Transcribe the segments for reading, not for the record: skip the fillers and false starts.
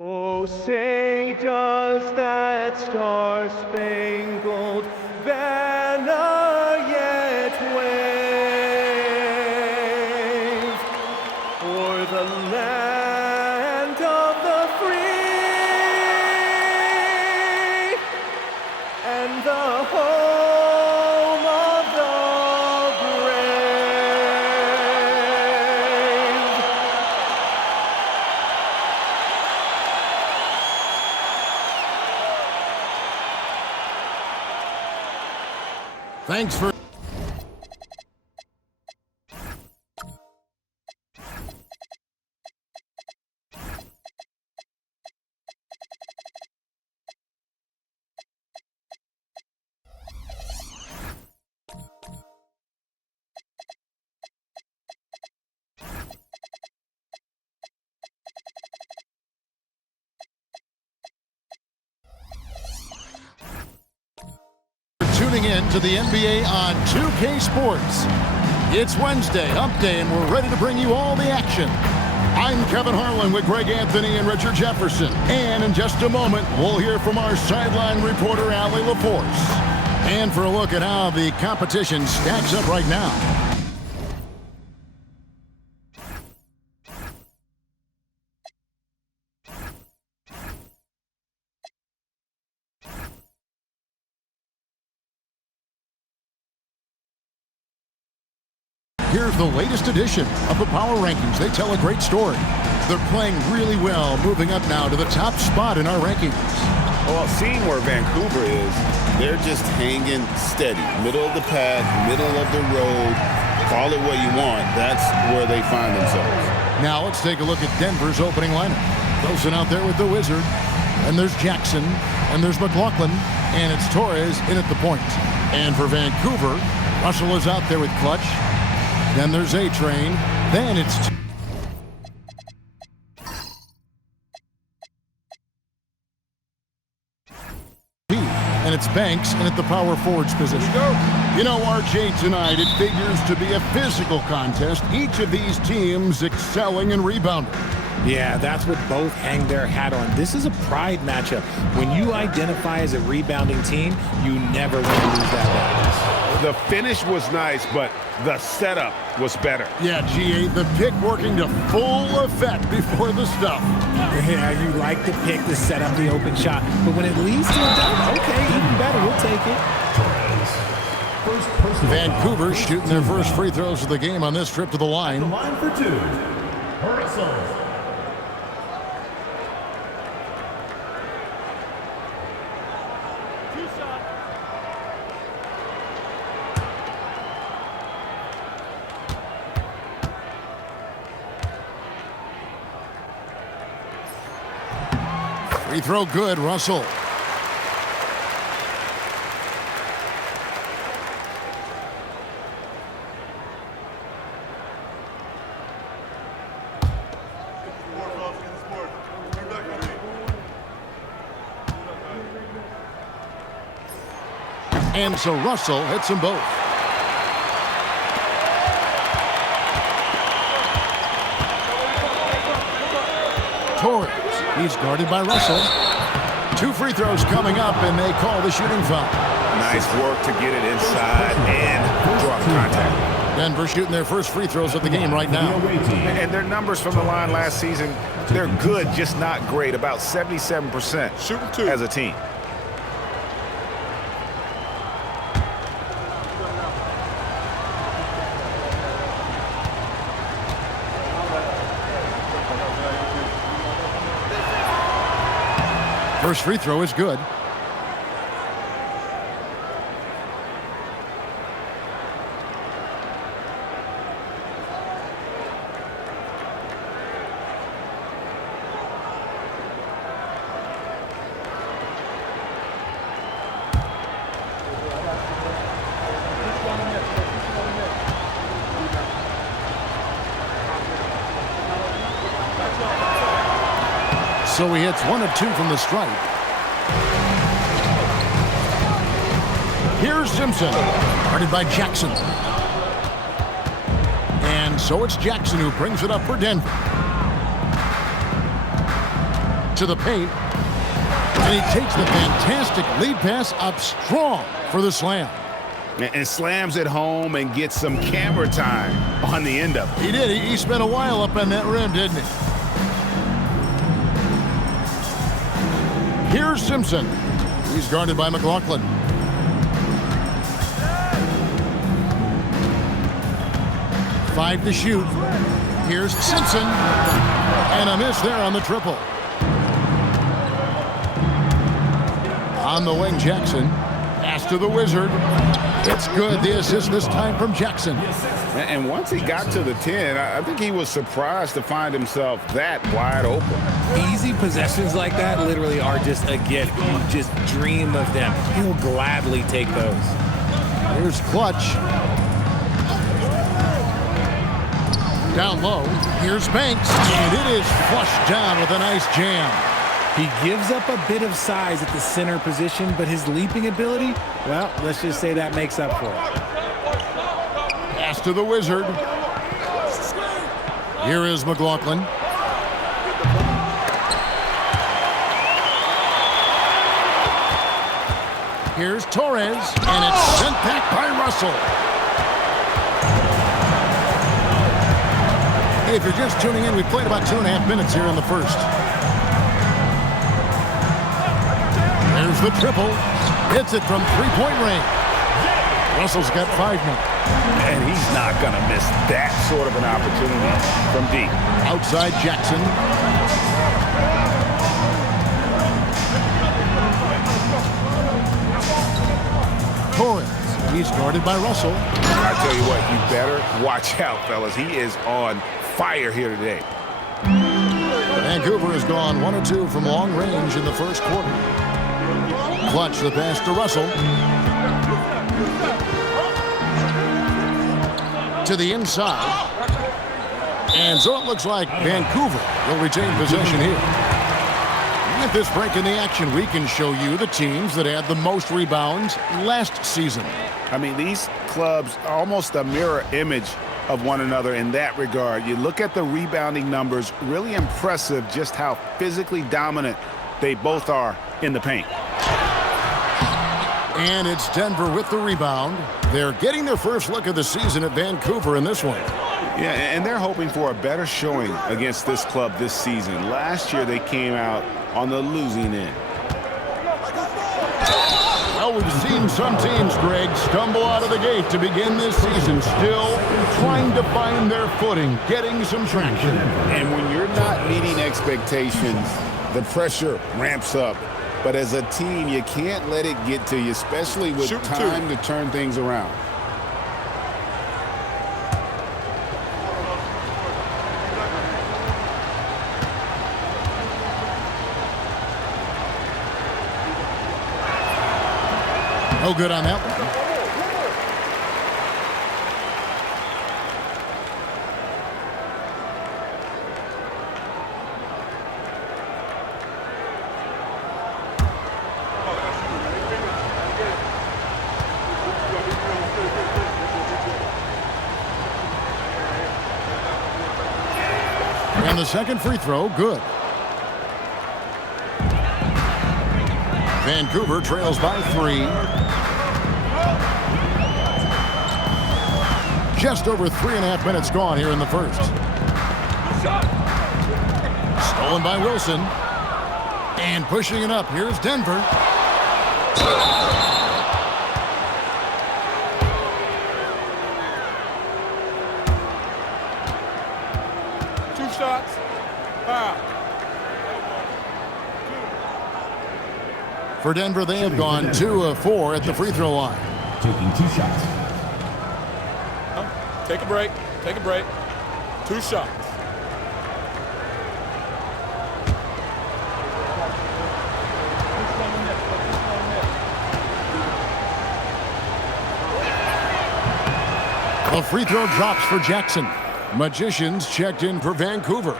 Oh, say does that star-spangled banner yet wave o'er the land of the free and the home of the brave? Thanks for... tuning in to the NBA on 2K Sports. It's Wednesday, Hump Day, and we're ready to bring you all the action. I'm Kevin Harlan with Greg Anthony and Richard Jefferson. And in just a moment, we'll hear from our sideline reporter, Allie LaForce. And for a look at how the competition stacks up right now. Here's the latest edition of the Power Rankings. They tell a great story. They're playing really well, moving up now to the top spot in our rankings. Well, seeing where Vancouver is, they're just hanging steady. Middle of the pack, middle of the road, call it what you want. That's where they find themselves. Now let's take a look at Denver's opening lineup. Wilson out there with the Wizard, and there's Jackson, and there's McLaughlin, and it's Torres in at the point. And for Vancouver, Russell is out there with Clutch. Then there's A-Train. Then it's... And it's Banks in at the power forwards position. You know, RJ, tonight it figures to be a physical contest. Each of these teams excelling in rebounding. Yeah, that's what both hang their hat on. This is a pride matchup. When you identify as a rebounding team, you never want to lose that battle. The finish was nice, but the setup was better. Yeah, GA, the pick working to full effect before the stuff. Yeah, you like the pick to set up the open shot, but when it leads to a dunk, okay, even better, we'll take it. Vancouver shooting their first free throws of the game on this trip to the line. The line for two. Russell. Free throw good, Russell. And so Russell hits them both. Torres, he's guarded by Russell. Two free throws coming up, and they call the shooting foul. Nice work to get it inside and draw contact. Denver shooting their first free throws of the game right now. And their numbers from the line last season, they're good, just not great. About 77% shooting two as a team. First free throw is good. So he hits 1 of 2 from the stripe. Here's Simpson, guarded by Jackson. And so it's Jackson who brings it up for Denver. to the paint. And he takes the fantastic lead pass up strong for the slam. And slams it home and gets some camera time on the end of it. He did. He spent a while up on that rim, didn't he? Here's Simpson. He's guarded by McLaughlin. Five to shoot. Here's Simpson. And a miss there on the triple. On the wing, Jackson. Pass to the Wizard. It's good. The assist this time from Jackson. And once he got to the 10, I think he was surprised to find himself that wide open. Easy possessions like that literally are just a gift. You just dream of them. He'll gladly take those. Here's Clutch. Down low. Here's Banks. And it is flushed down with a nice jam. He gives up a bit of size at the center position, but his leaping ability, well, let's just say that makes up for it. Pass to the Wizard. Here is McLaughlin. Here's Torres, and it's sent back by Russell. If you're just tuning in, we played about 2.5 minutes here in the first. There's the triple. Hits it from three-point range. Russell's got 5 now. And he's not going to miss that sort of an opportunity from deep. Outside Jackson. Torres. He's guarded by Russell. I tell you what, you better watch out, fellas. He is on fire here today. Vancouver has gone 1 of 2 from long range in the first quarter. Clutch the pass to Russell. To the inside. And so it looks like Vancouver will retain possession here. At this break in the action, we can show you the teams that had the most rebounds last season. I mean, these clubs are almost a mirror image of one another in that regard. You look at the rebounding numbers, really impressive just how physically dominant they both are in the paint. And it's Denver with the rebound. They're getting their first look of the season at Vancouver in this one. Yeah, and they're hoping for a better showing against this club this season. Last year, they came out on the losing end. Well, we've seen some teams, Greg, stumble out of the gate to begin this season, still trying to find their footing, getting some traction. And when you're not meeting expectations, the pressure ramps up. But as a team, you can't let it get to you, especially with time to turn things around. No good on that one. And the second free throw, good. Vancouver trails by 3. Just over 3.5 minutes gone here in the first. Stolen by Wilson. And pushing it up, here's Denver. Two shots. Foul. For Denver, they have gone 2 of 4 at the free throw line. Taking 2 shots. Take a break. Take a break. 2 shots. The free throw drops for Jackson. Magicians checked in for Vancouver.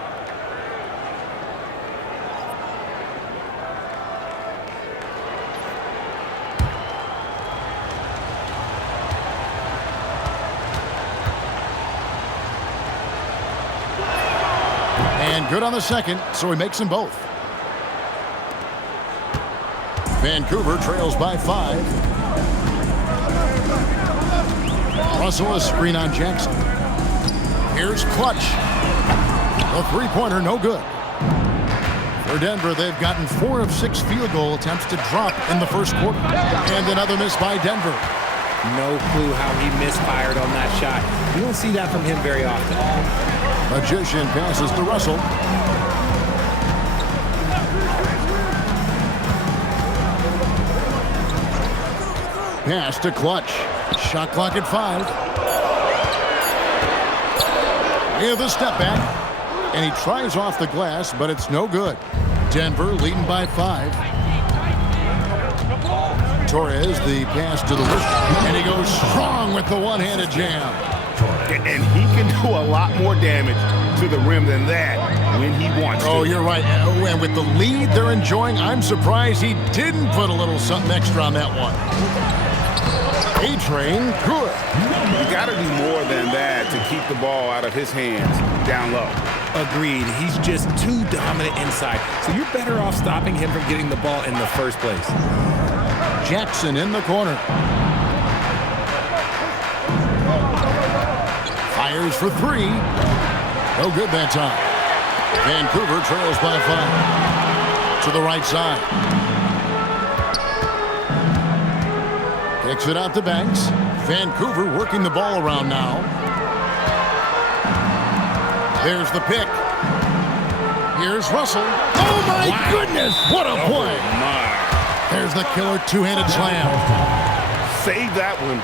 And good on the second, so he makes them both. Vancouver trails by 5. Russell, a screen on Jackson. Here's Clutch. The three-pointer, no good. For Denver, they've gotten 4 of 6 field goal attempts to drop in the first quarter. And another miss by Denver. No clue how he misfired on that shot. You don't see that from him very often. Magician passes to Russell. Pass to Clutch. Shot clock at 5. With a step back. And he tries off the glass, but it's no good. Denver leading by 5. Torres, the pass to the wrist. And he goes strong with the one-handed jam. And he can do a lot more damage to the rim than that when he wants to. Oh, you're right. And with the lead they're enjoying, I'm surprised he didn't put a little something extra on that one. A-Train, good. You got to do more than that to keep the ball out of his hands down low. Agreed. He's just too dominant inside. So you're better off stopping him from getting the ball in the first place. Jackson in the corner. Fires for 3. No good that time. Vancouver trails by 5. To the right side. Kicks it out to Banks. Vancouver working the ball around now. There's the pick. Here's Russell. Oh, my goodness. What a play. There's the killer two-handed slam. Save that one.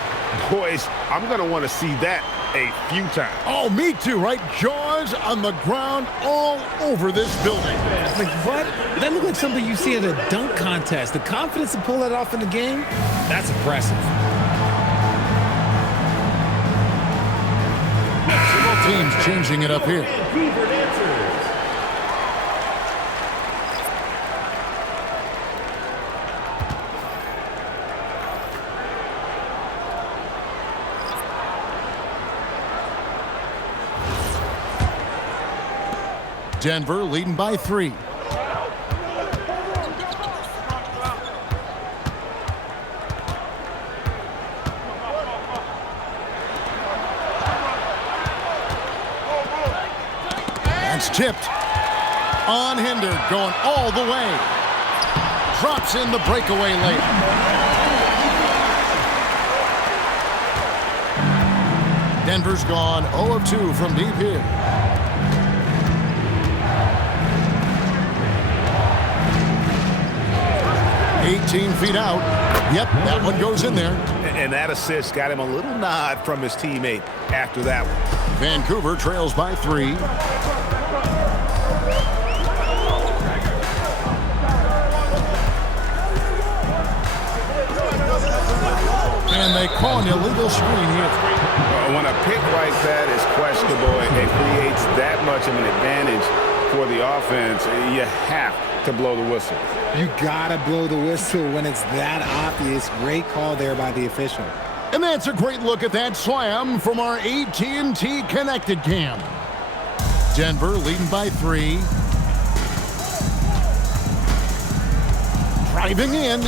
Boys, I'm going to want to see that a few times. Oh, me too, right? Jaws on the ground all over this building. Like, what? That looked like something you see at a dunk contest. The confidence to pull that off in the game, that's impressive. Teams changing it up here. Denver leading by 3. That's tipped. Unhindered, going all the way. Drops in the breakaway layup. Denver's gone 0 of 2 from deep here. $18 feet out. Yep, that one goes in there. And that assist got him a little nod from his teammate after that one. Vancouver trails by 3. And they call an illegal screen here. When a pick like that is questionable, it creates that much of an advantage for the offense. You have to blow the whistle. You gotta blow the whistle when it's that obvious. Great call there by the official. And that's a great look at that slam from our AT&T Connected Cam. Denver leading by 3. Driving in.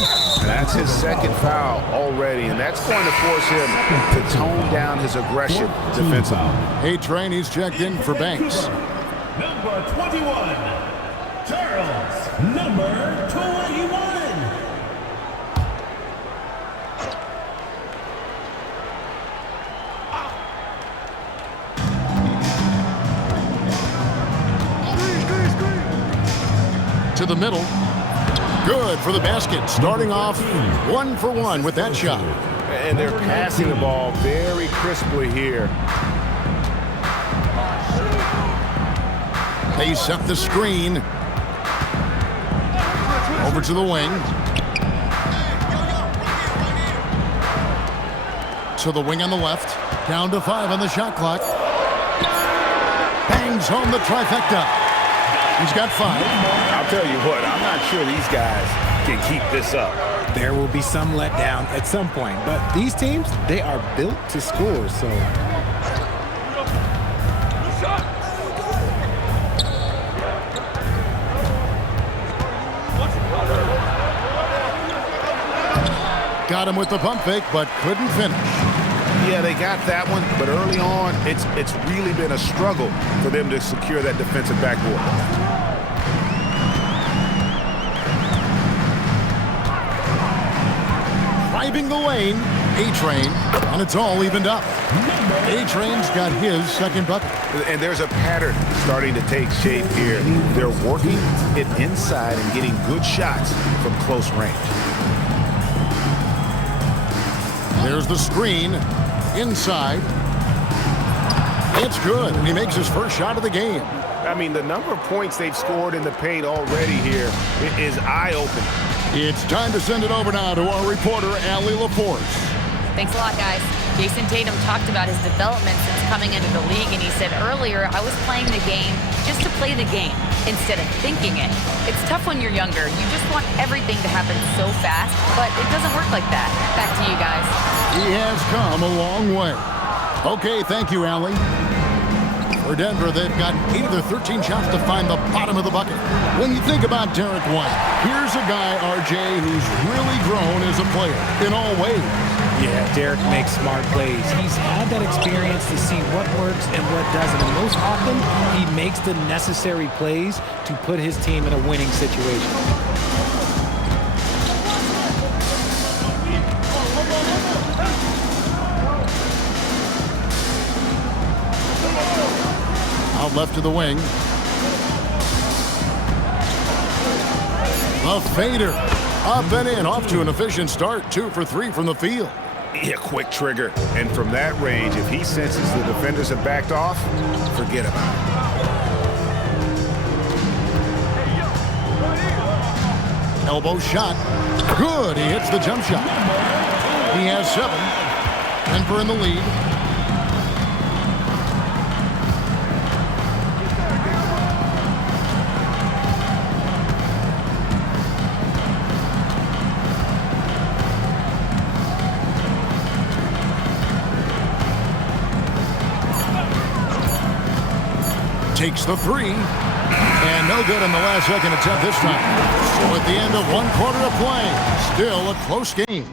That's his second foul already, and that's going to force him to tone down his aggression defensively. A-Train, he's checked in for Banks. Number 21, Charles. Number 21. To the middle. Good for the basket. Starting off 1 for 1 with that shot. And they're passing the ball very crisply here. They set the screen. Over to the wing. To the wing on the left. Down to 5 on the shot clock. Bangs home the trifecta. He's got 5. I'll tell you what, I'm not sure these guys can keep this up. There will be some letdown at some point, but these teams, they are built to score, so... Got him with the pump fake, but couldn't finish. Yeah, they got that one, but early on, it's really been a struggle for them to secure that defensive backboard. Driving the lane, A-Train, and it's all evened up. A-Train's got his second bucket. And there's a pattern starting to take shape here. They're working it inside and getting good shots from close range. There's the screen. Inside. It's good, and he makes his first shot of the game. I mean, the number of points they've scored in the paint already here is eye-opening. It's time to send it over now to our reporter, Allie LaForce. Thanks a lot, guys. Jason Tatum talked about his development since coming into the league, and he said earlier, I was playing the game just to play the game instead of thinking it. It's tough when you're younger. You just want everything to happen so fast, but it doesn't work like that. Back to you guys. He has come a long way. Okay, thank you, Allie. For Denver, they've got 8 of their 13 shots to find the bottom of the bucket. When you think about Derek White, here's a guy, RJ, who's really grown as a player in all ways. Yeah, Derek makes smart plays. He's had that experience to see what works and what doesn't. And most often, he makes the necessary plays to put his team in a winning situation. Out left to the wing. A fader. Up and in. Off to an efficient start. 2 for 3 from the field. Yeah, quick trigger. And from that range, if he senses the defenders have backed off, forget about it. Elbow shot. Good. He hits the jump shot. He has 7. Denver in the lead. Takes the 3. And no good on the last second attempt this time. So at the end of 1 quarter of play, still a close game.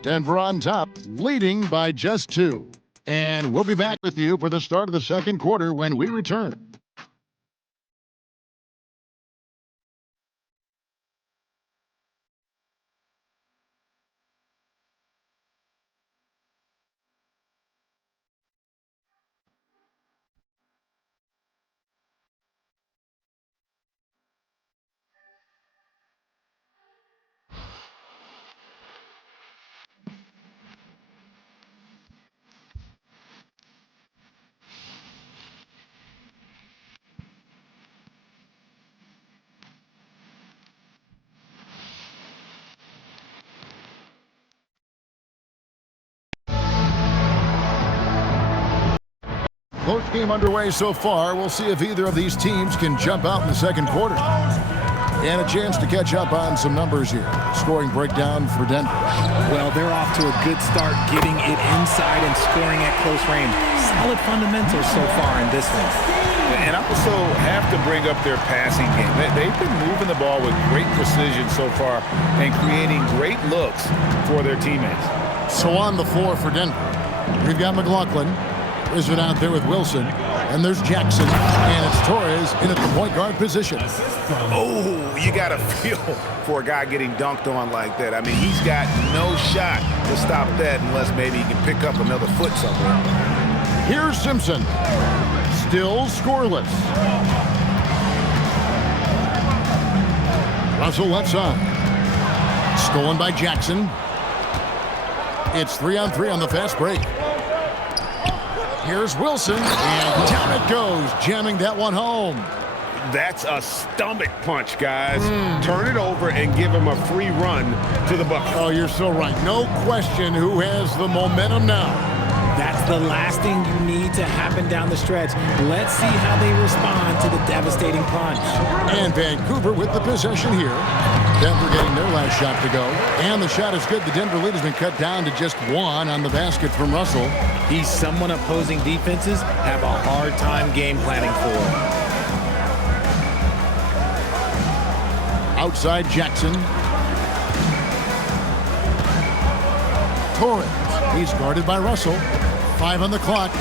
Denver on top, leading by just 2. And we'll be back with you for the start of the second quarter when we return. Close game underway so far. We'll see if either of these teams can jump out in the second quarter. And a chance to catch up on some numbers here. Scoring breakdown for Denver. Well, they're off to a good start getting it inside and scoring at close range. Solid fundamentals so far in this one. And I also have to bring up their passing game. They've been moving the ball with great precision so far and creating great looks for their teammates. So on the floor for Denver, we've got McLaughlin. Is it out there with Wilson? And there's Jackson. And it's Torres in at the point guard position. Oh, you got to feel for a guy getting dunked on like that. I mean, he's got no shot to stop that unless maybe he can pick up another foot somewhere. Here's Simpson. Still scoreless. Russell left side. Stolen by Jackson. It's 3-on-3 on the fast break. Here's Wilson, and down it goes, jamming that one home. That's a stomach punch, guys. Turn it over and give him a free run to the bucket. Oh, you're so right. No question who has the momentum now. That's the last thing you need to happen down the stretch. Let's see how they respond to the devastating punch. And Vancouver with the possession here. Denver getting their last shot to go. And the shot is good. The Denver lead has been cut down to just 1 on the basket from Russell. He's someone opposing defenses have a hard time game planning for. Outside Jackson. Torres. He's guarded by Russell. 5 on the clock.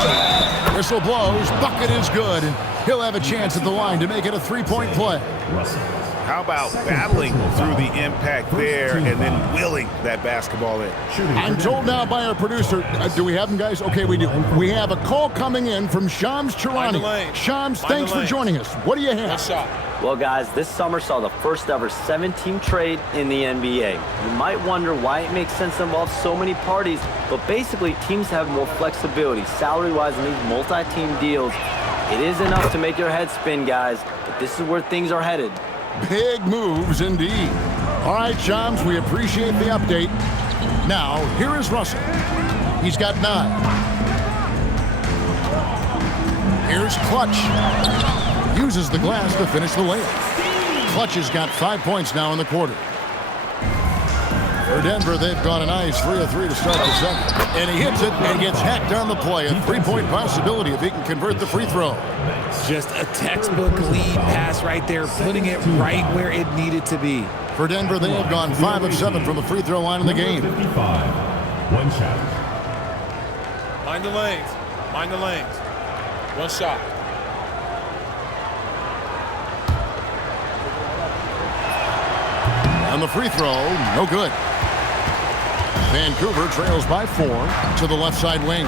Whistle blows. Bucket is good. And he'll have a chance at the line to make it a 3-point play. How about battling through the impact there and then willing that basketball in? I'm told now by our producer, do we have him, guys? Okay, we do. We have a call coming in from Shams Charani. Shams, thanks for joining us. What do you have? Good shot. Well, guys, this summer saw the first ever 7-team trade in the NBA. You might wonder why it makes sense to involve so many parties, but basically teams have more flexibility salary-wise in these multi-team deals. It is enough to make your head spin, guys, but this is where things are headed. Big moves indeed. All right, Shams, we appreciate the update. Now, here is Russell. He's got 9. Here's Clutch. Uses the glass to finish the layup. Clutch has got 5 points now in the quarter. For Denver, they've got a nice 3 of 3 to start the second. And he hits it and gets hacked on the play. A 3-point possibility if he can convert the free throw. Just a textbook lead pass right there, putting it right where it needed to be. For Denver, they have gone 5 of 7 from the free throw line in the game. 55. One shot. Mind the lanes. Mind the lanes. One shot. On the free throw, no good. Vancouver trails by 4 to the left side wing.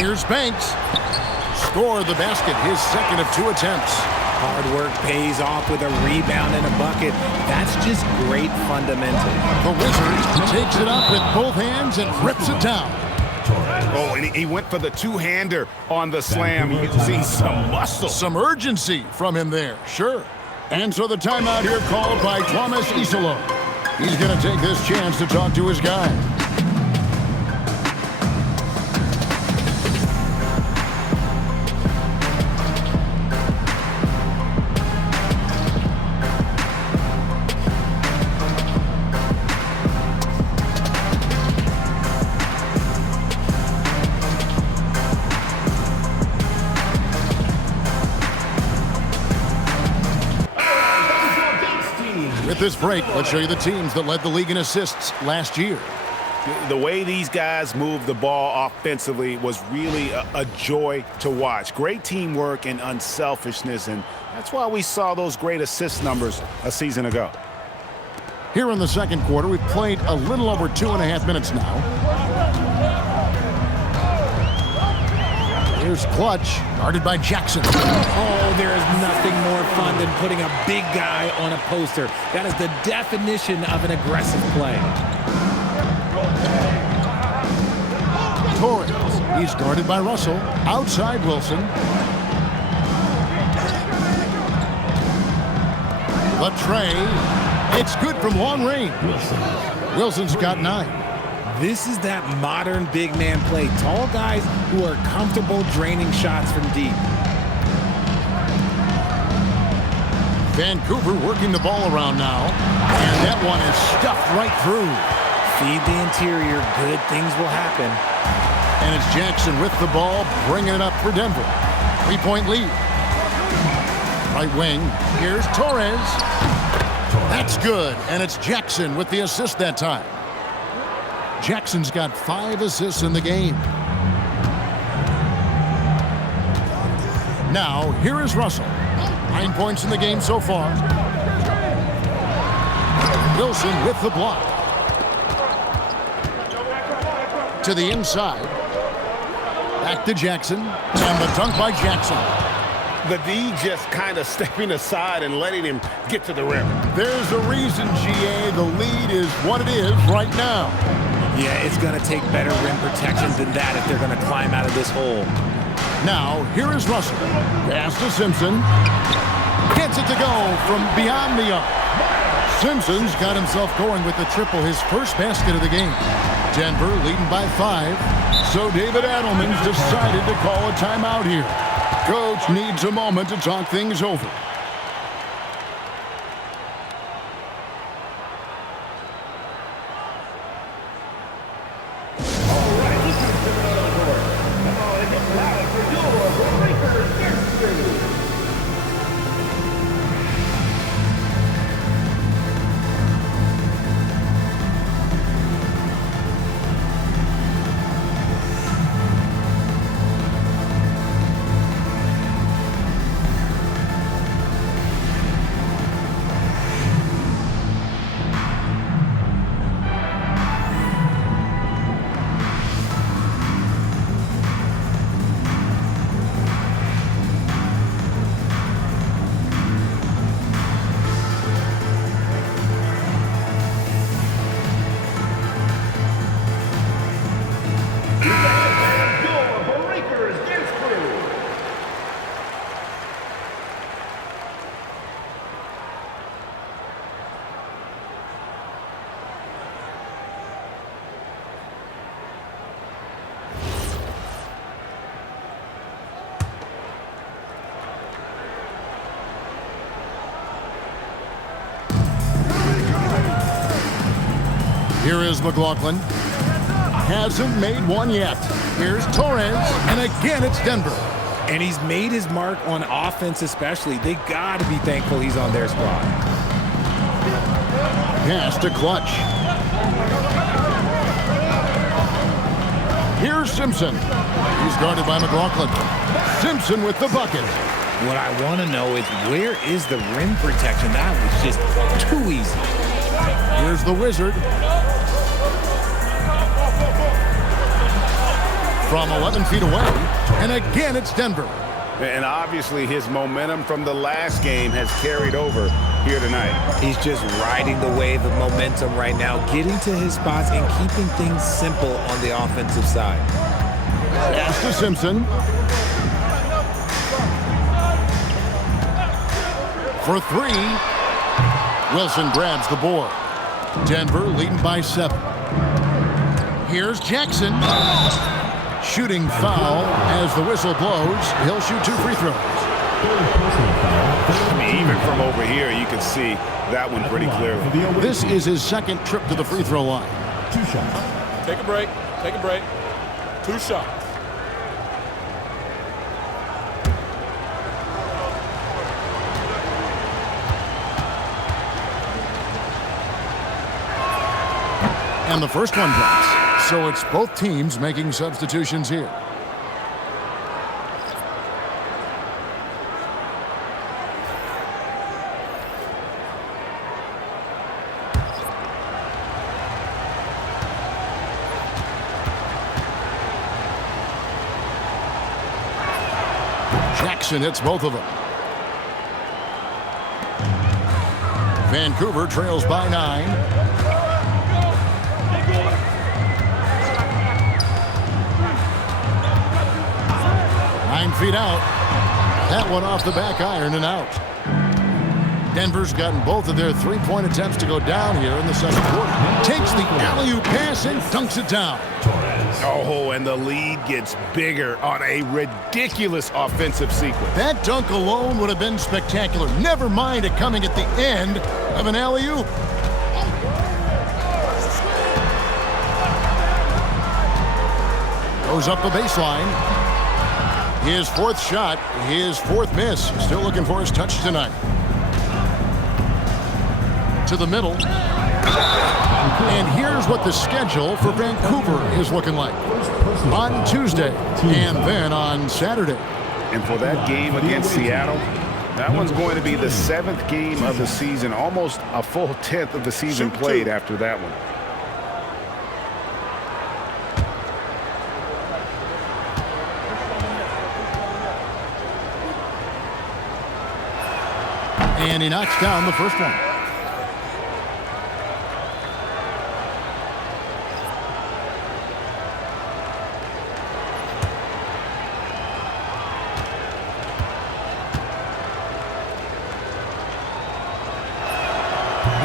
Here's Banks. Score the basket, his second of 2 attempts. Hard work pays off with a rebound and a bucket. That's just great fundamental. The Wizards takes it up with both hands and rips it down. Oh, and he went for the two-hander on the slam. You can see some muscle. Some urgency from him there, sure. And so the timeout here called by Thomas Isolo. He's going to take this chance to talk to his guy. With this break, let's show you the teams that led the league in assists last year. The way these guys moved the ball offensively was really a joy to watch. Great teamwork and unselfishness, and that's why we saw those great assist numbers a season ago. Here in the second quarter, we've played a little over 2.5 minutes now. Here's Clutch, guarded by Jackson. Oh, there is nothing more fun than putting a big guy on a poster. That is the definition of an aggressive play. Torres, he's guarded by Russell. Outside Wilson. The tray. It's good from long range. Wilson's got 9. This is that modern big man play. Tall guys who are comfortable draining shots from deep. Vancouver working the ball around now. And that one is stuffed right through. Feed the interior. Good things will happen. And it's Jackson with the ball, bringing it up for Denver. 3-point lead. Right wing. Here's Torres. That's good. And it's Jackson with the assist that time. Jackson's got 5 assists in the game. Now, here is Russell. 9 points in the game so far. Wilson with the block. To the inside. Back to Jackson. And the dunk by Jackson. The D just kind of stepping aside and letting him get to the rim. There's a reason, GA. The lead is what it is right now. Yeah, it's going to take better rim protection than that if they're going to climb out of this hole. Now, here is Russell. Pass to Simpson. Gets it to go from beyond the arc. Simpson's got himself going with the triple, his first basket of the game. Denver leading by 5. So David Adelman's decided to call a timeout here. Coach needs a moment to talk things over. Here is McLaughlin. Hasn't made one yet. Here's Torres, and again it's Denver. And he's made his mark on offense especially. They got to be thankful he's on their squad. Pass to Clutch. Here's Simpson. He's guarded by McLaughlin. Simpson with the bucket. What I want to know is where is the rim protection? That was just too easy. Here's the Wizard. From 11 feet away. And again, it's Denver. And obviously his momentum from the last game has carried over here tonight. He's just riding the wave of momentum right now, getting to his spots and keeping things simple on the offensive side. Pass to Simpson. For three. Wilson grabs the board. Denver leading by 7. Here's Jackson. Shooting foul as the whistle blows. He'll shoot 2 free throws. I mean, even from over here, you can see that one pretty clearly. This is his second trip to the free throw line. 2 shots. Take a break. Take a break. 2 shots. And the first one drops. So it's both teams making substitutions here. Jackson hits both of them. Vancouver trails by 9. 9 feet out. That one off the back iron and out. Denver's gotten both of their three-point attempts to go down here in the second quarter. Takes the alley-oop pass and dunks it down. Oh, and the lead gets bigger on a ridiculous offensive sequence. That dunk alone would have been spectacular. Never mind it coming at the end of an alley-oop. Goes up the baseline. His 4th shot, his 4th miss. Still looking for his touch tonight. To the middle. And here's what the schedule for Vancouver is looking like. On Tuesday and then on Saturday. And for that game against Seattle, that one's going to be the 7th game of the season, almost a full 10th of the season played after that one. And he knocks down the first one.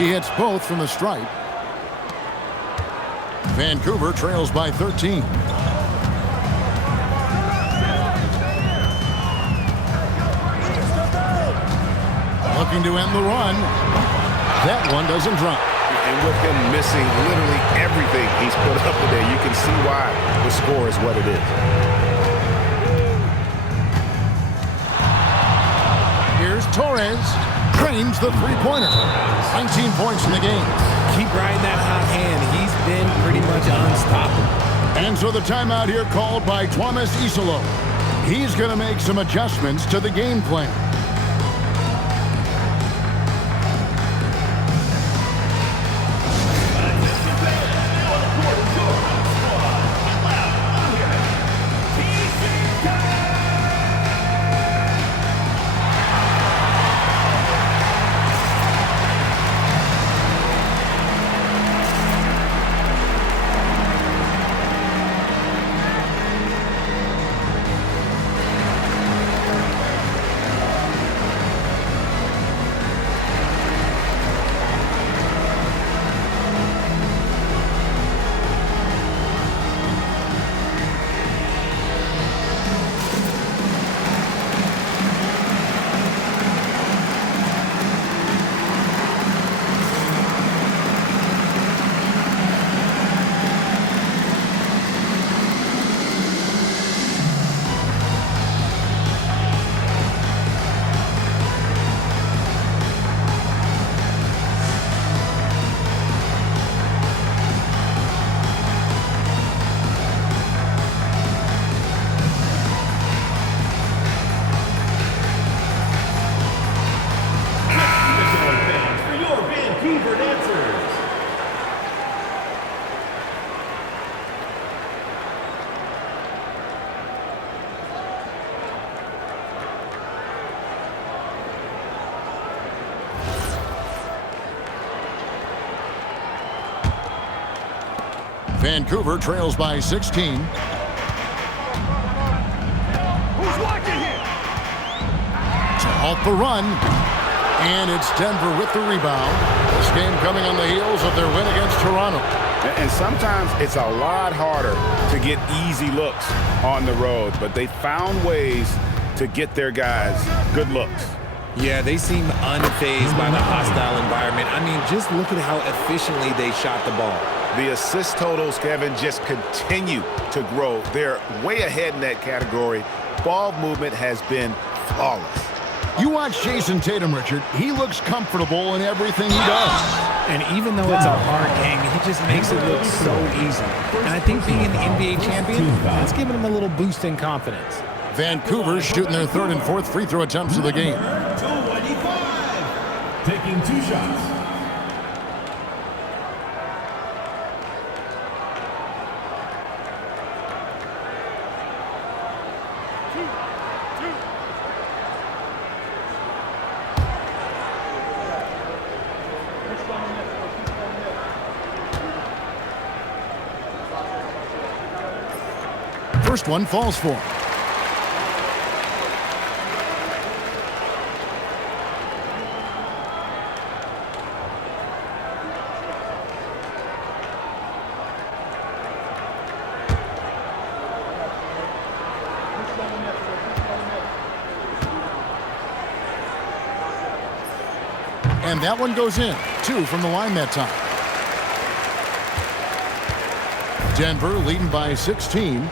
He hits both from the stripe. Vancouver trails by 13. Looking to end the run. That one doesn't drop. And with him missing literally everything he's put up today, you can see why the score is what it is. Here's Torres. Drains the three-pointer. 19 points in the game. Keep riding that hot hand. He's been pretty much unstoppable. And so the timeout here called by Thomas Isolo. He's going to make some adjustments to the game plan. for dancers. Vancouver trails by 16. Who's watching here? To halt the run. And it's Denver with the rebound. This game coming on the heels of their win against Toronto. And sometimes it's a lot harder to get easy looks on the road, but they found ways to get their guys good looks. Yeah, they seem unfazed by the hostile environment. I mean, just look at how efficiently they shot the ball. The assist totals, Kevin, just continue to grow. They're way ahead in that category. Ball movement has been flawless. You watch Jason Tatum, Richard. He looks comfortable in everything he does. And even though it's a hard game, he just makes it look so easy. And I think being an NBA champion, that's giving him a little boost in confidence. Vancouver shooting their third and fourth free throw attempts of the game. 25. Taking 2 shots. First one falls for him. And that one goes in. 2 from the line that time. Denver leading by 16.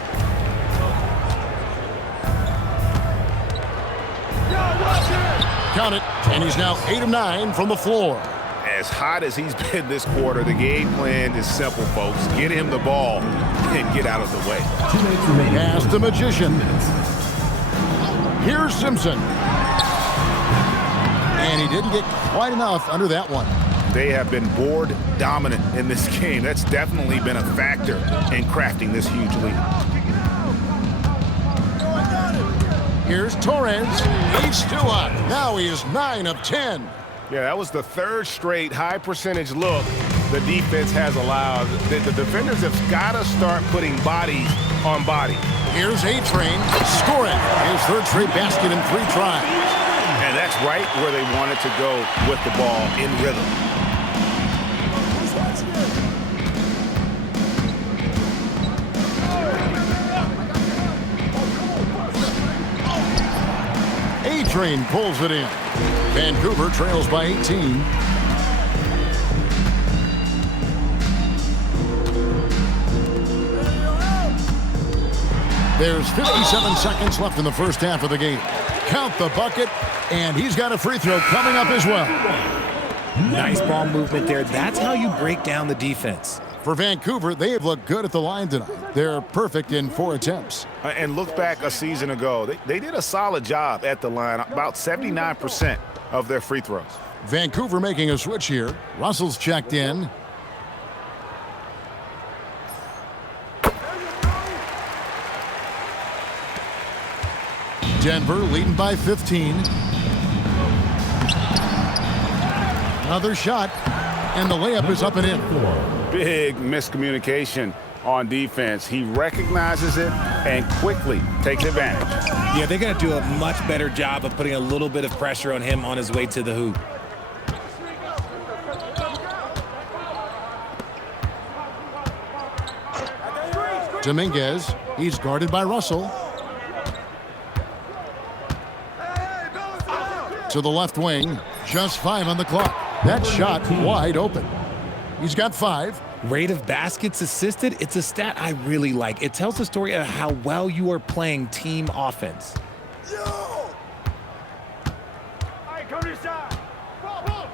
Count it, and he's now 8 of 9 from the floor. As hot as he's been this quarter, the game plan is simple, folks. Get him the ball and get out of the way. 2 minutes remaining. Pass the magician. Here's Simpson. And he didn't get quite enough under that one. They have been board dominant in this game. That's definitely been a factor in crafting this huge lead. Here's Torres. He's still up. Now he is 9 of 10. Yeah, that was the third straight high percentage look the defense has allowed. The defenders have got to start putting bodies on body. Here's A-Train scoring his third straight basket in 3 tries. And that's right where they wanted to go with the ball, in rhythm. A-Train pulls it in. Vancouver trails by 18. There's 57 seconds left in the first half of the game. Count the bucket, and he's got a free throw coming up as well. Nice ball movement there. That's how you break down the defense. For Vancouver, they have looked good at the line tonight. They're perfect in 4 attempts. And look back a season ago. They did a solid job at the line, about 79% of their free throws. Vancouver making a switch here. Russell's checked in. Denver leading by 15. Another shot, and the layup is up and in. Big miscommunication on defense. He recognizes it and quickly takes advantage. Yeah, they're going to do a much better job of putting a little bit of pressure on him on his way to the hoop. Dominguez, he's guarded by Russell. To the left wing, just 5 on the clock. That shot wide open. He's got 5. Rate of baskets assisted, it's a stat I really like. It tells the story of how well you are playing team offense. All right, come to your side. Ball.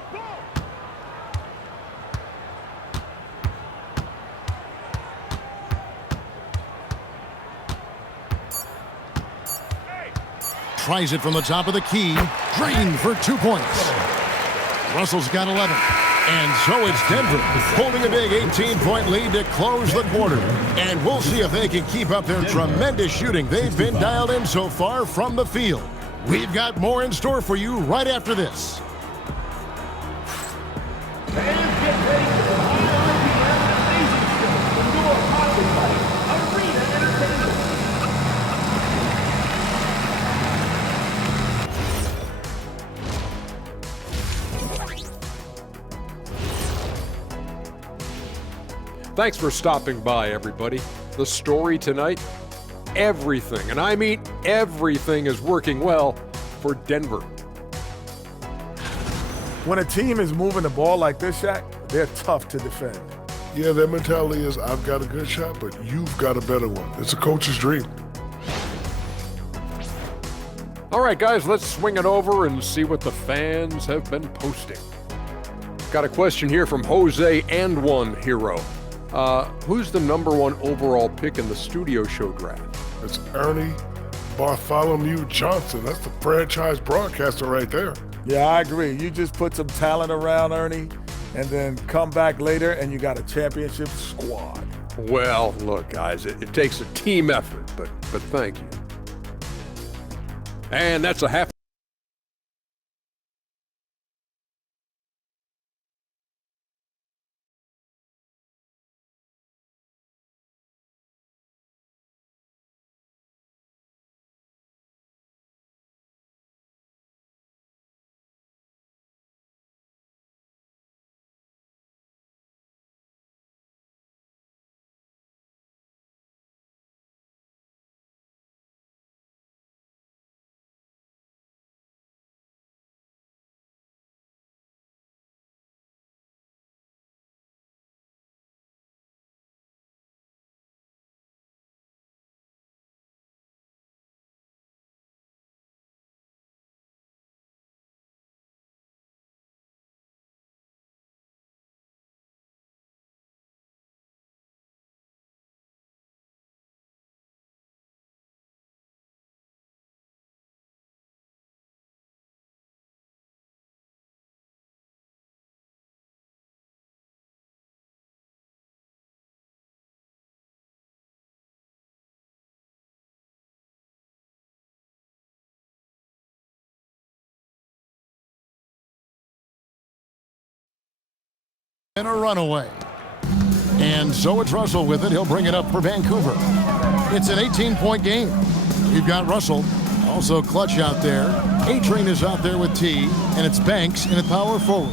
Tries it from the top of the key. Drained for 2 points. Russell's got 11. And so it's Denver holding a big 18-point lead to close the quarter. And we'll see if they can keep up their tremendous shooting they've been dialed in so far from the field. We've got more in store for you right after this. Fans, get ready for the high RPM amazing show from your hockey buddy, Arena Entertainment. Thanks for stopping by, everybody. The story tonight, everything, and I mean everything, is working well for Denver. When a team is moving the ball like this, Shaq, they're tough to defend. Yeah, their mentality is, I've got a good shot, but you've got a better one. It's a coach's dream. All right, guys, let's swing it over and see what the fans have been posting. Got a question here from Jose and One Hero. Who's the #1 overall pick in the studio show draft? It's Ernie Bartholomew Johnson. That's the franchise broadcaster right there. Yeah, I agree. You just put some talent around Ernie and then come back later and you got a championship squad. Well, look, guys, it takes a team effort, but thank you. And that's a half. And a runaway. And so it's Russell with it. He'll bring it up for Vancouver. It's an 18-point game. We've got Russell, also clutch out there. A-Train is out there with T, and it's Banks in at power forward.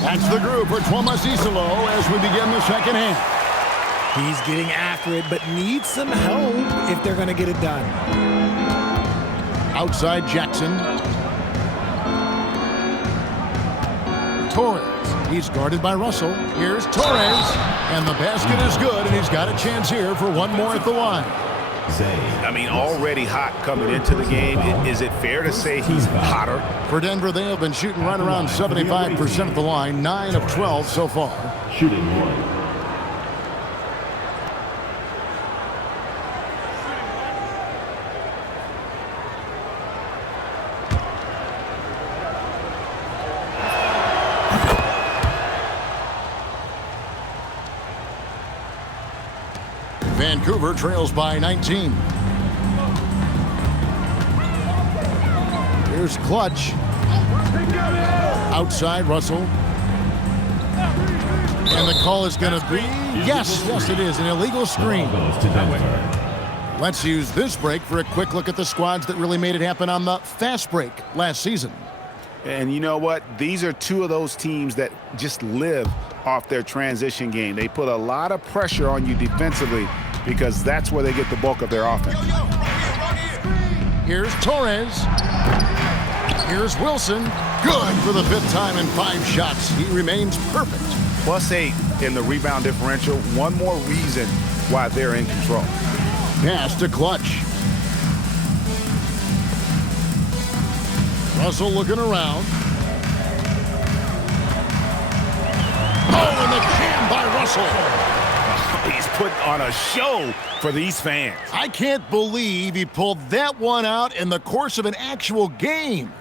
That's the group for Tuomasisalo as we begin the second half. He's getting after it, but needs some help if they're going to get it done. Outside Jackson. Torres. He's guarded by Russell. Here's Torres. And the basket is good, and he's got a chance here for one more at the line. I mean, already hot coming into the game. Is it fair to say he's hotter? For Denver, they have been shooting right around 75% of the line, 9 of 12 so far. Shooting 1. Vancouver trails by 19. Here's Clutch. Outside Russell. And the call is going to be, yes, it is, an illegal screen. Let's use this break for a quick look at the squads that really made it happen on the fast break last season. And you know what? These are two of those teams that just live off their transition game. They put a lot of pressure on you defensively because that's where they get the bulk of their offense. Here's Torres. Here's Wilson. Good for the 5th time in 5 shots. He remains perfect. +8 in the rebound differential. One more reason why they're in control. Pass to Clutch. Russell looking around. Oh, and the jam by Russell. He's putting on a show for these fans. I can't believe he pulled that one out in the course of an actual game.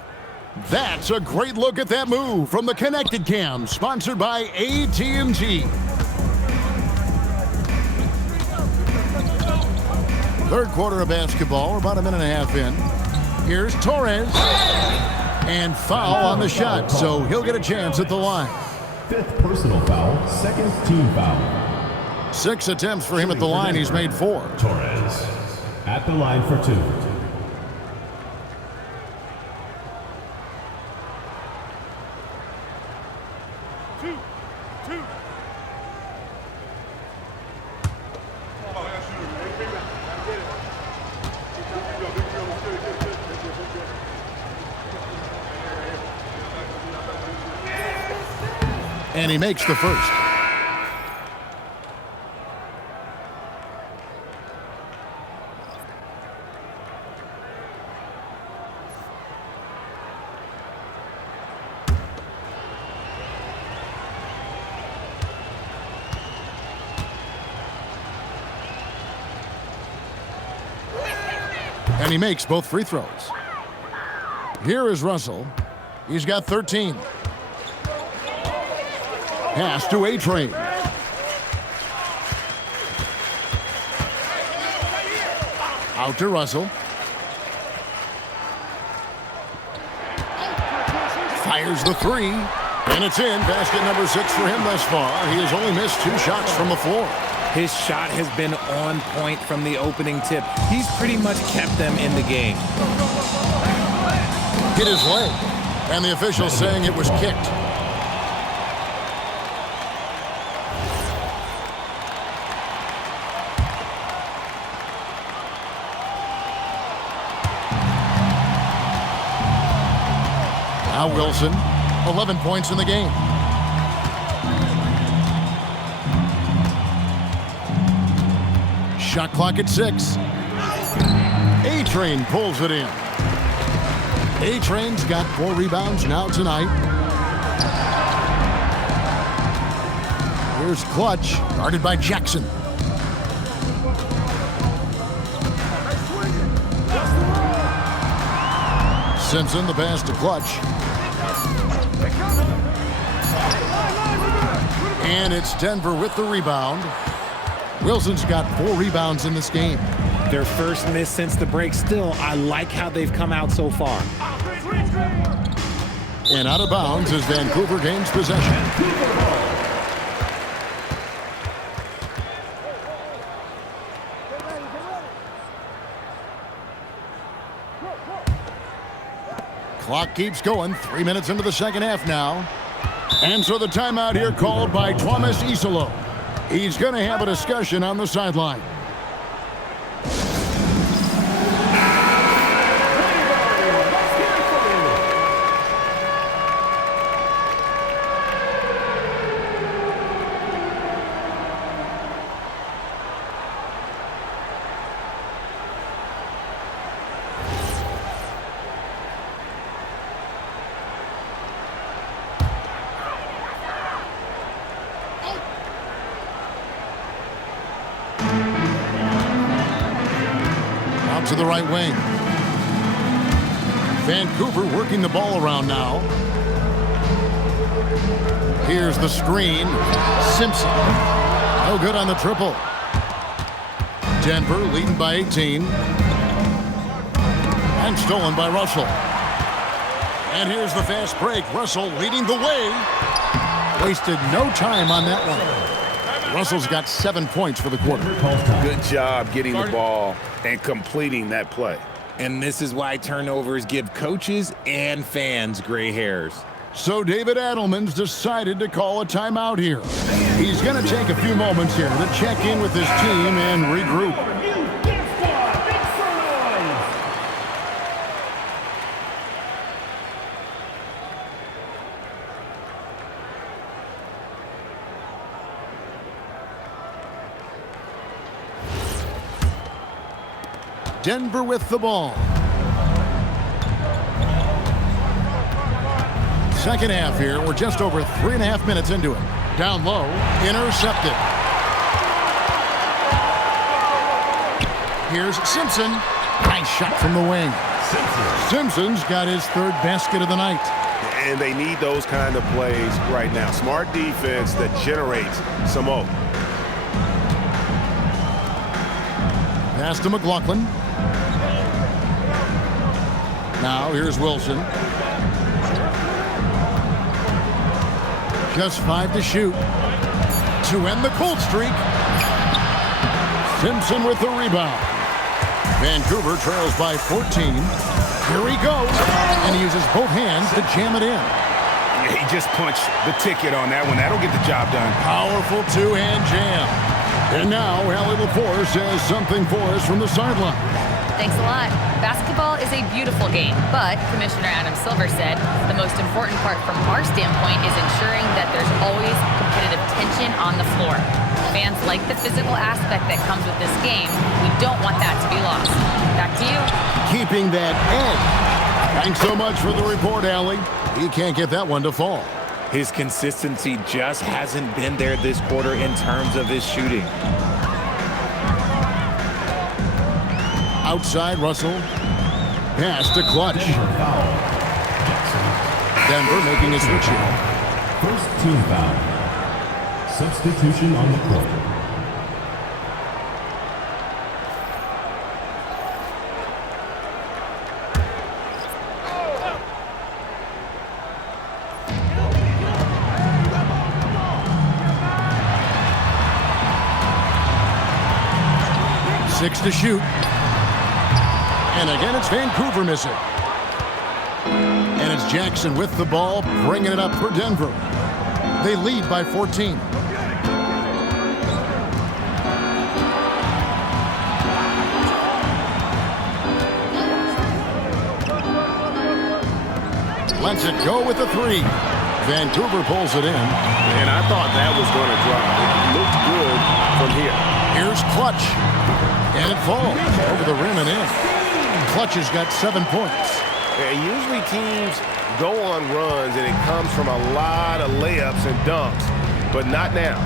That's a great look at that move from the Connected Cam, sponsored by AT&T. Third quarter of basketball. We're about a minute and a half in. Here's Torres. And foul on the shot, so he'll get a chance at the line. 5th personal foul, 2nd team foul. 6 attempts for him at the line. He's made 4. Torres at the line for 2. And he makes the first. And he makes both free throws. Here is Russell. He's got 13. Pass to A-Train. Out to Russell. Fires the 3. And it's in. Basket number 6 for him thus far. He has only missed 2 shots from the floor. His shot has been on point from the opening tip. He's pretty much kept them in the game. Hit his leg. And the official saying it was kicked. Now Wilson, 11 points in the game. Shot clock at 6. A-Train pulls it in. A-Train's got 4 rebounds now tonight. Here's Clutch, guarded by Jackson. Simpson, the pass to Clutch. And it's Denver with the rebound. Wilson's got 4 rebounds in this game. Their first miss since the break. Still, I like how they've come out so far. And out of bounds as Vancouver gains possession. Clock keeps going. 3 minutes into the second half now. And so the timeout here called by Thomas Isolo. He's going to have a discussion on the sideline. To the right wing. Vancouver working the ball around now. Here's the screen. Simpson. No good on the triple. Denver leading by 18. And stolen by Russell. And here's the fast break. Russell leading the way. Wasted no time on that one. Russell's got 7 points for the quarter. Good job getting the ball and completing that play. And this is why turnovers give coaches and fans gray hairs. So David Adelman's decided to call a timeout here. He's going to take a few moments here to check in with his team and regroup. Denver with the ball. Second half here. We're just over 3.5 minutes into it. Down low. Intercepted. Here's Simpson. Nice shot from the wing. Simpson's got his third basket of the night. And they need those kind of plays right now. Smart defense that generates some more. Pass to McLaughlin. Now here's Wilson. Just 5 to shoot. To end the cold streak. Simpson with the rebound. Vancouver trails by 14. Here he goes. And he uses both hands to jam it in. Yeah, he just punched the ticket on that one. That'll get the job done. Powerful two-hand jam. And now Allie LaForce has something for us from the sideline. Thanks a lot. Basketball is a beautiful game, but Commissioner Adam Silver said the most important part from our standpoint is ensuring that there's always competitive tension on the floor. Fans like the physical aspect that comes with this game. We don't want that to be lost. Back to you. Keeping that edge. Thanks so much for the report, Allie. He can't get that one to fall. His consistency just hasn't been there this quarter in terms of his shooting. Outside Russell. Pass to Clutch. Denver making a switch here. First team foul. Substitution on the court. Six to shoot. And again, it's Vancouver missing. And it's Jackson with the ball, bringing it up for Denver. They lead by 14. Lets it go with the three. Vancouver pulls it in. And I thought that was going to drop. It looked good from here. Here's Clutch. And it falls over the rim and in. Clutch has got 7 points. And usually teams go on runs and it comes from a lot of layups and dunks, but not now.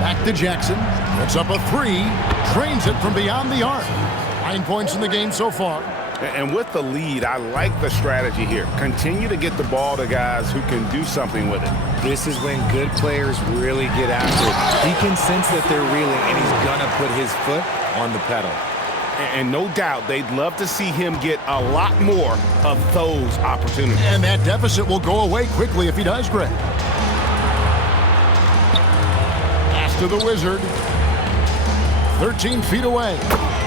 Back to Jackson. Puts up a three. Trains it from beyond the arc. 9 points in the game so far. And with the lead, I like the strategy here. Continue to get the ball to guys who can do something with it. This is when good players really get after it. He can sense that they're reeling, and he's going to put his foot on the pedal. And no doubt, they'd love to see him get a lot more of those opportunities. And that deficit will go away quickly if he does, Greg. Pass to the Wizard. 13 feet away.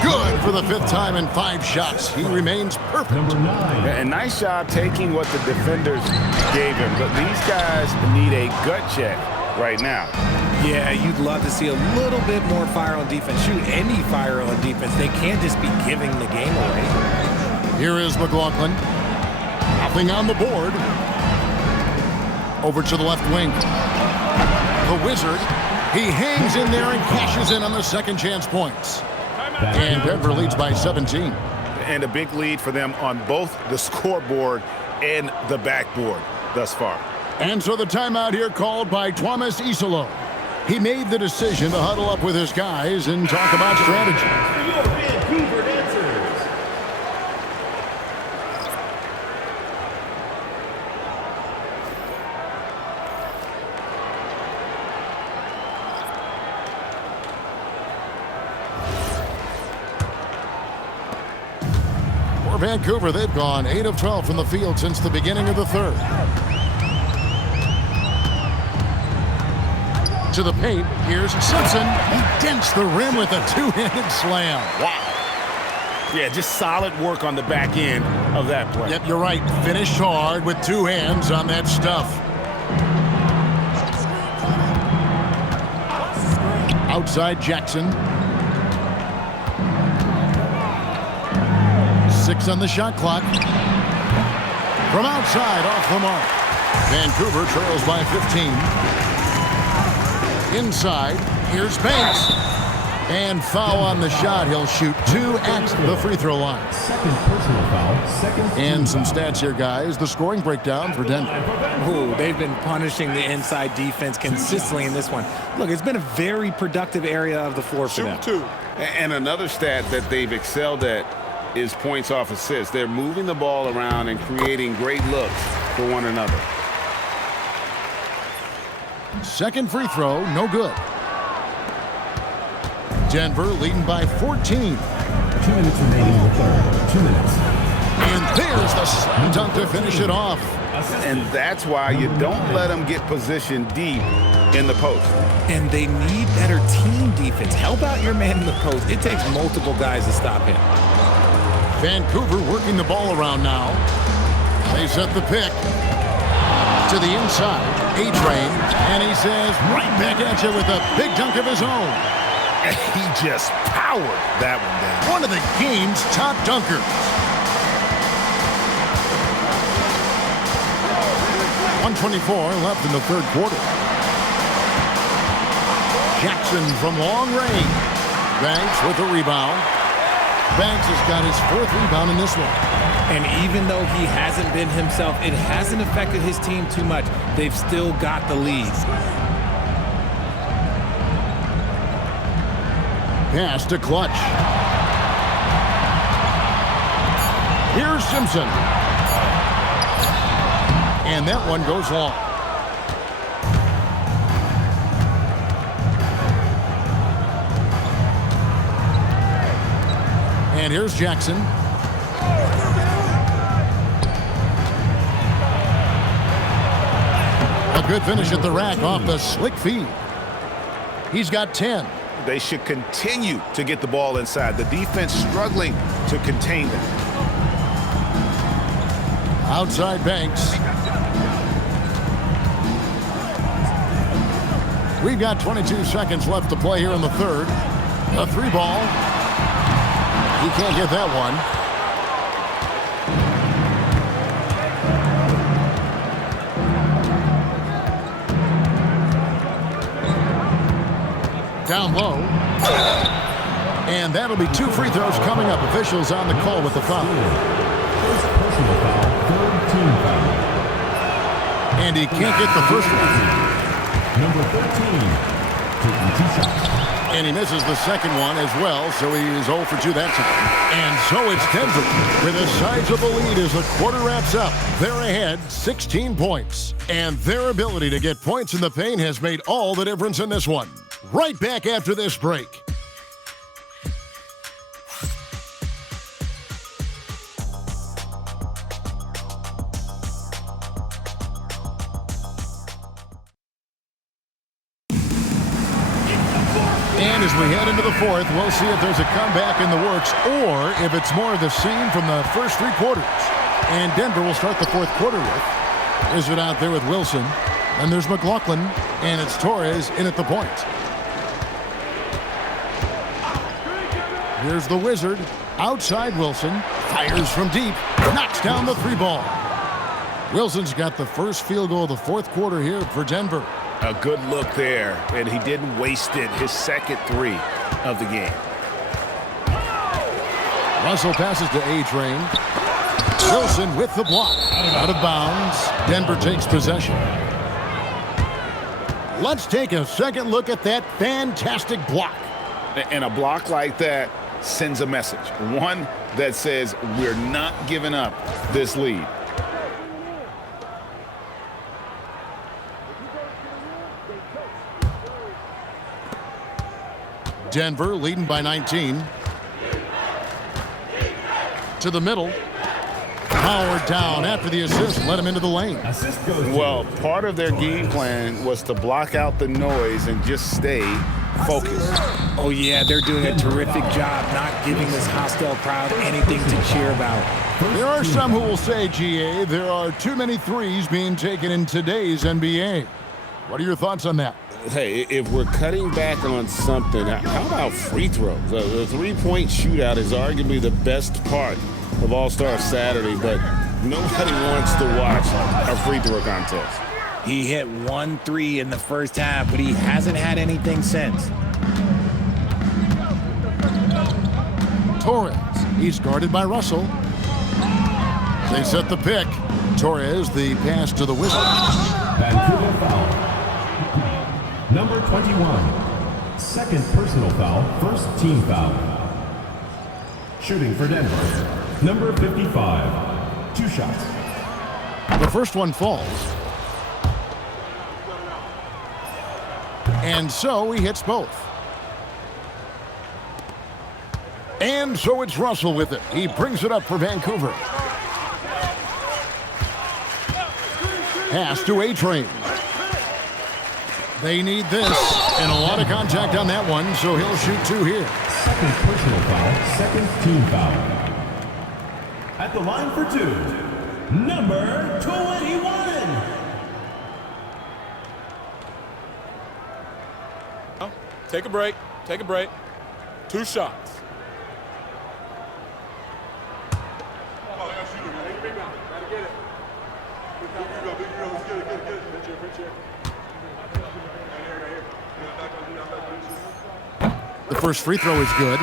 Good for the 5th time in 5 shots. He remains perfect. Number 9. And nice job taking what the defenders gave him. But these guys need a gut check right now. Yeah, you'd love to see a little bit more fire on defense. Shoot, any fire on defense. They can't just be giving the game away. Here is McLaughlin. Nothing on the board. Over to the left wing. The Wizard. He hangs in there and cashes in on the second chance points. And Denver leads by 17. And a big lead for them on both the scoreboard and the backboard thus far. And so the timeout here called by Thomas Isolo. He made the decision to huddle up with his guys and talk about strategy. For your Vancouver dancers. For Vancouver, they've gone 8 of 12 from the field since the beginning of the third. To the paint, here's Simpson. He dents the rim with a two-handed slam. Wow. Yeah, just solid work on the back end of that play. Yep, you're right. Finished hard with 2 hands on that stuff. Outside Jackson. 6 on the shot clock. From outside, off the mark. Vancouver trails by 15. Inside, here's Banks. And foul on the shot. He'll shoot 2 at the free throw line. Second personal foul. Second. And some stats here, guys. The scoring breakdown for Denver. Ooh, they've been punishing the inside defense consistently in this one. Look, it's been a very productive area of the floor for them. Shoot 2. And another stat that they've excelled at is points off assists. They're moving the ball around and creating great looks for one another. Second free throw, no good. Denver leading by 14. 2 minutes remaining in the third. 2 minutes. And there's the slam dunk to finish it off. And that's why you don't let them get positioned deep in the post. And they need better team defense. Help out your man in the post. It takes multiple guys to stop him. Vancouver working the ball around now. They set the pick to the inside. A-Train, and he says right back at you with a big dunk of his own. And he just powered that one down. One of the game's top dunkers. 1:24 left in the third quarter. Jackson from long range. Banks with a rebound. Banks has got his 4th rebound in this one. And even though he hasn't been himself, it hasn't affected his team too much. They've still got the lead. Pass to Clutch. Here's Simpson. And that one goes long. And here's Jackson. A good finish at the rack off the slick feed. He's got 10. They should continue to get the ball inside. The defense struggling to contain them. Outside Banks. We've got 22 seconds left to play here in the third. A 3 ball. He can't get that one. Down low. And that'll be 2 free throws coming up. Officials on the call with the foul. First personal foul. Third team foul. And he can't get the first one. Number 13. Taking 2 shots. And he misses the second one as well, so he is 0 for 2 that time. And so it's Denver with a sizable lead as the quarter wraps up. They're ahead 16 points. And their ability to get points in the paint has made all the difference in this one. Right back after this break. And as we head into the fourth, we'll see if there's a comeback in the works or if it's more of the scene from the first 3 quarters. And Denver will start the fourth quarter with. Is it out there with Wilson? And there's McLaughlin, and it's Torres in at the point. Here's the Wizard. Outside Wilson. Fires from deep. Knocks down the 3 ball. Wilson's got the first field goal of the fourth quarter here for Denver. A good look there, and he didn't waste it. His second 3 of the game. Russell passes to A-Train. Wilson with the block. Out of bounds. Denver takes possession. Let's take a second look at that fantastic block. And a block like that sends a message. One that says we're not giving up this lead. Denver leading by 19. To the middle. Powered down after the assist. Let him into the lane. Well, part of their game plan was to block out the noise and just stay focused. Oh, yeah, they're doing a terrific job not giving this hostile crowd anything to cheer about. There are some who will say, GA, there are too many threes being taken in today's NBA. What are your thoughts on that? Hey, if we're cutting back on something, how about free throws? The three-point shootout is arguably the best part of All-Star Saturday, but nobody wants to watch a free throw contest. He hit 1 3 in the first half, but he hasn't had anything since. Torres. He's guarded by Russell. They set the pick. Torres, the pass to the Wizard. Vancouver foul. Number 21. Second personal foul, first team foul. Shooting for Denver. Number 55. 2 shots. The first one falls. And so he hits both. And so it's Russell with it. He brings it up for Vancouver. Pass to A-Train. They need this. And a lot of contact on that one, so he'll shoot 2 here. Second personal foul, second team foul. At the line for 2, number 21. Take a break. Take a break. 2 shots. The first free throw is good.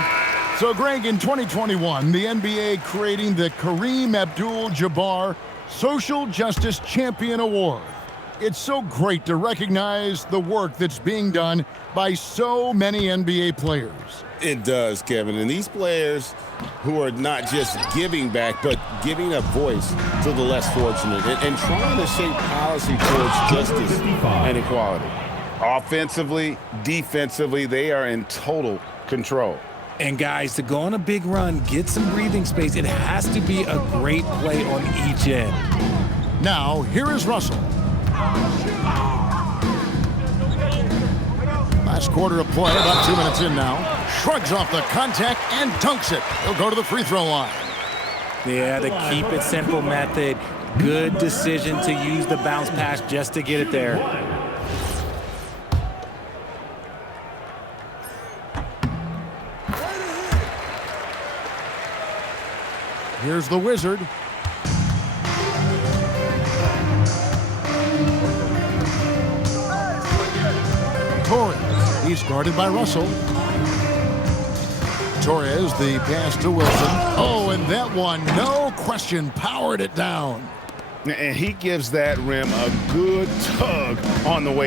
So, Greg, in 2021, the NBA creating the Kareem Abdul-Jabbar Social Justice Champion Award. It's so great to recognize the work that's being done by so many NBA players. It does, Kevin. And these players who are not just giving back, but giving a voice to the less fortunate and trying to shape policy towards justice and equality. Offensively, defensively, they are in total control. And guys, to go on a big run, get some breathing space, it has to be a great play on each end. Now, here is Russell. Last quarter of play, about 2 minutes in now. Shrugs off the contact and dunks it. He'll go to the free throw line. Yeah, the keep it simple method. Good decision to use the bounce pass just to get it there. Here's the Wizard. Torres. He's guarded by Russell. Torres, the pass to Wilson. Oh, and that one, no question, powered it down. And he gives that rim a good tug on the way